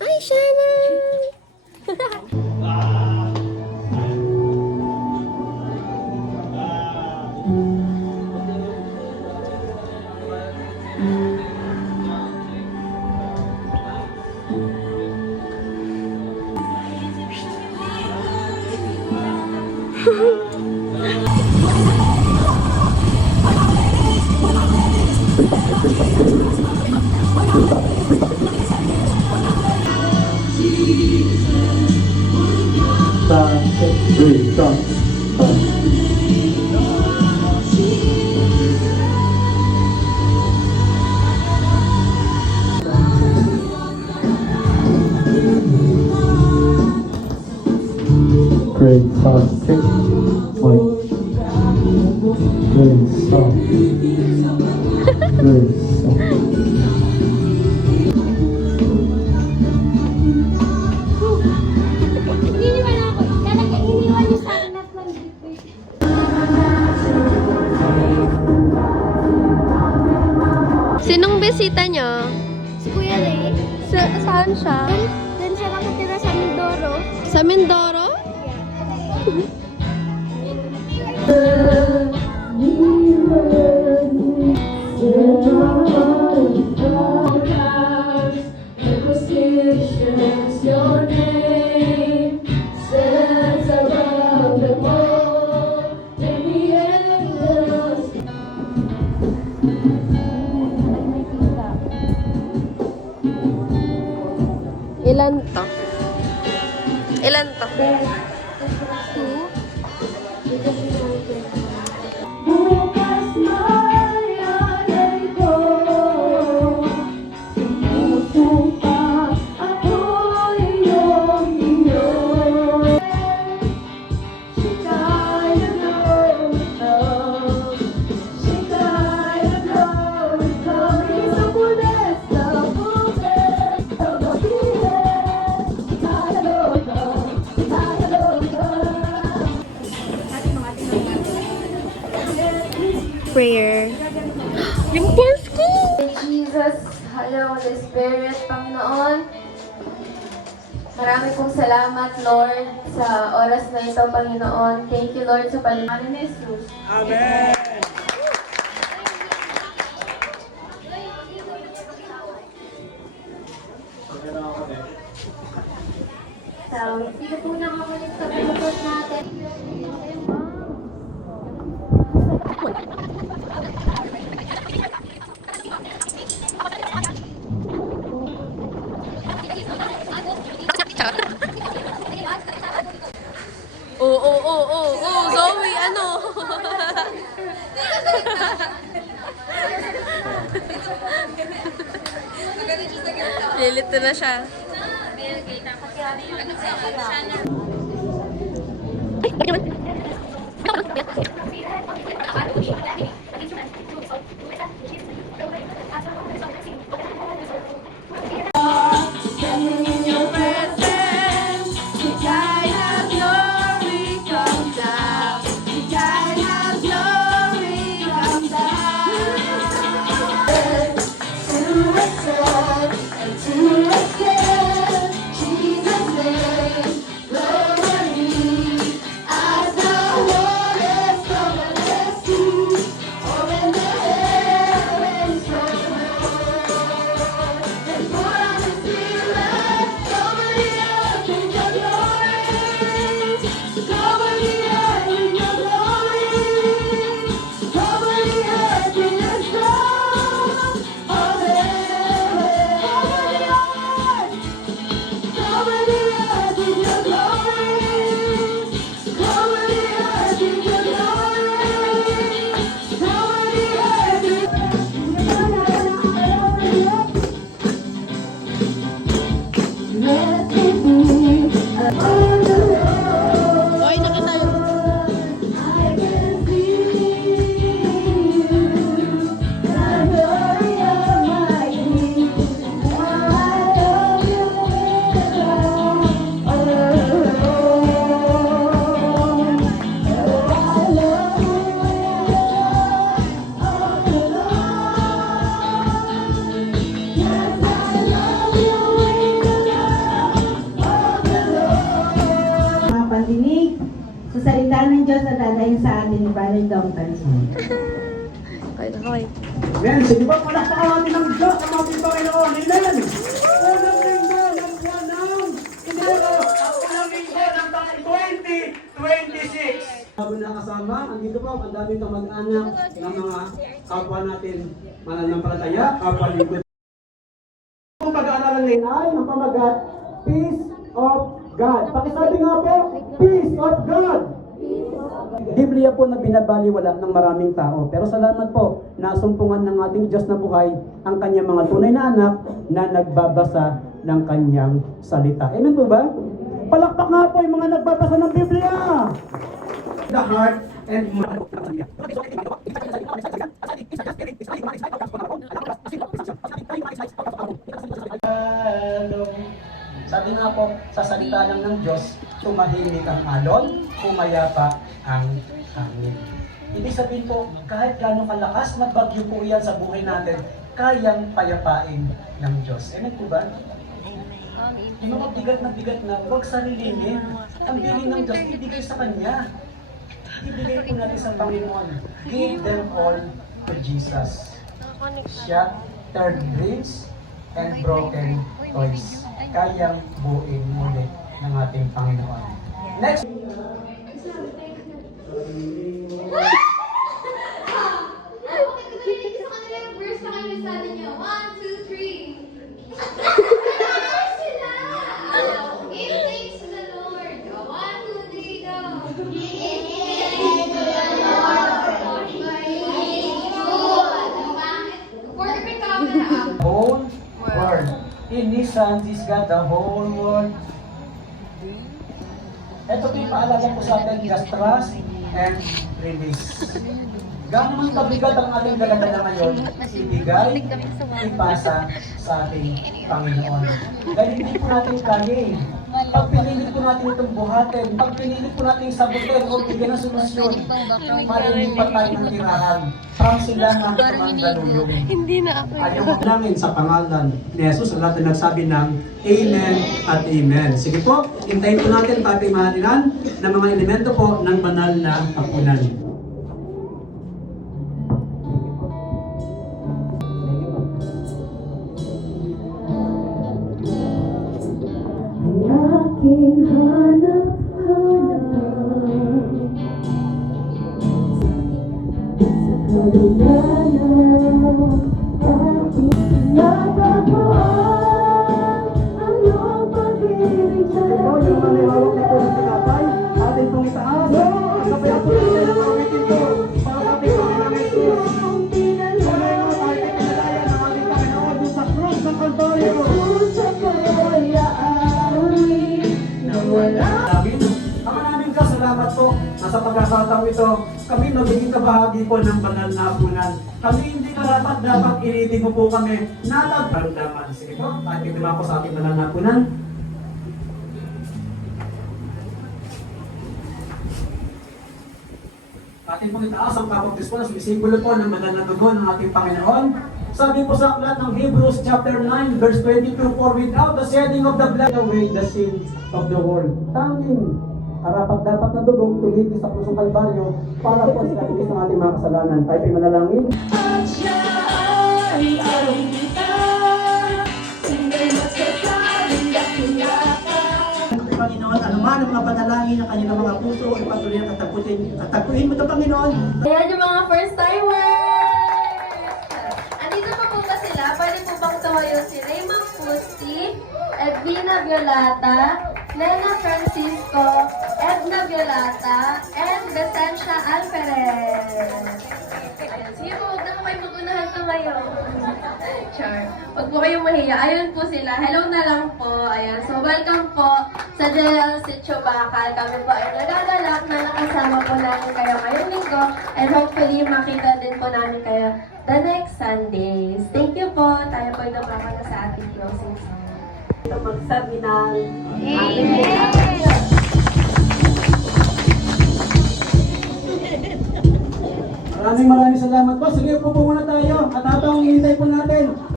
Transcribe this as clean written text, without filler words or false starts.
Ay, Shannon! Great start. Great start. Great start. Iniwan ako. Talaga iniwan niyo sa akin at nandito. Sinong bisita nyo? Si Kuya Ray. Saan siya? Doon siya nakatira sa Mindoro. Sa Mindoro? Ilan to? Ilan to? Prayer. Yung purse ko! Jesus, hello, Holy Spirit, Panginoon. Marami pong salamat, Lord, sa oras na ito, Panginoon. Thank you, Lord, sa palimanan ni Jesus. Amen. So, sige po na kamulit sa pagkakot natin. Zoe, ano? Lilito na siya. sana yung sa atin ni Brother Dongtan. Okay. Amen. Sige ba, palakpakan natin ng Diyos ang ating Panginoon. Amen. Unang linggo ng buwan ng Enero at unang linggo ng taon 2026. Bago na kasama, andito po, ang daming kamag-anak ng mga kapwa natin mananampalataya, kapwa lingkod. Ang pag-aaralan ngayon ay ang pamagat, Peace of God. Pakisabi nga po, Peace of God. Biblia po na binabaliwala ng maraming tao. Pero salamat po, nasumpungan ng ating Diyos na buhay ang kanyang mga tunay na anak na nagbabasa ng kanyang salita. Amen po ba? Palakpak nga po yung mga nagbabasa ng Biblia! The heart and mind. Sabi nga po, sa salita lang ng Diyos, tumahimik ang alon, pumayapa ang hangin. Ibig sabihin po, kahit gano'ng kalakas na bagyo po yan sa buhay natin, kayang payapain ng Diyos. Amen po ba? Yung mga bigat na, huwag sarilinin. Ang bilin ng Diyos, ibigay sa Kanya. Ibigay po natin sa Panginoon. Give them all to Jesus. Shattered dreams and broken toys. Kayang buuin muli ng ating Panginoon. Next! Whole world. In His Son, He's got the whole world. Ito po yung paalala po sa atin, just trust and release. Gano'n man kabigat ang ating dala-dala ngayon, ibigay, ipasa sa ating Panginoon. Dahil hindi po natin kaya. Pag pinilit po natin itong buhatin, pag pinilit po natin sabutin o bigyan ng solusyon, malilipat tayo ng tirahan. From sila ng tumanggalulong. Hindi na ako. Ayaw mo namin sa pangalan ni Jesus, ang lahat na nagsabi ng Amen at Amen. Sige po, hintayin po natin ating mahalinan ng mga elemento po ng banal na hapunan. Aking hanap-hanap sa kabila ng aking natamaan ang iyong pag-ibig sa Ikaw yung manihawak na po ng tinapay, atin pong itaas. Kasabayan po natin ang awitin ko para sa ating Panginoon Jesus. Panginoon, tayo pinalaya ng ating Panginoon doon sa cross ng Calvario. Maraming salamat po na sa pagkakataong ito, kami magiging kabahagi po ng banal na hapunan. Kami hindi dapat initin mo po kami na nagkaramdaman. Sige po, tayo diba po sa ating banal na hapunan. Atin pong itaas ang kapag-dispo na sumisimbolo po ng banal na dugo ng ating Panginoon. Sabi po sa aklat ng Hebrews chapter 9 verse 22, for without the shedding of the blood away the sins of the world. Tanging karapat-dapat na dugong tumigil sa pusong Kalbaryo para po sa kaligis ng ating mga kasalanan. Tayo ay manalangin. At siya ay aring kita, hindi masasaling dakilakan. Panginoon, anuman ang mga panalangin ng kanilang mga puso ay patuloy na tatapuin mo ito, Panginoon. Ayan yung mga first timers! Andito pa po ba sila? Pwede po bang tumayo si Raymond Pusti, Edwina Violata, Lena Francisco, Edna Violata, and Besencia Alferez. Ayan, sige po, huwag na po kayo mag-unahan tumayo. Char. Huwag po kayong mahiya. Ayun po sila. Hello na lang po. Ayan. So, welcome po sa Del Sitio Bacal. Kami po ay nagagalak na nakasama po namin kayo ngayong linggo. And hopefully, makita din po namin kayo the next Sundays. Thank you po. Tayo po ay dumaka na sa ating closing song. Magsabi ng Amen. Maraming salamat po. Sige po muna tayo at habang hinihintay po natin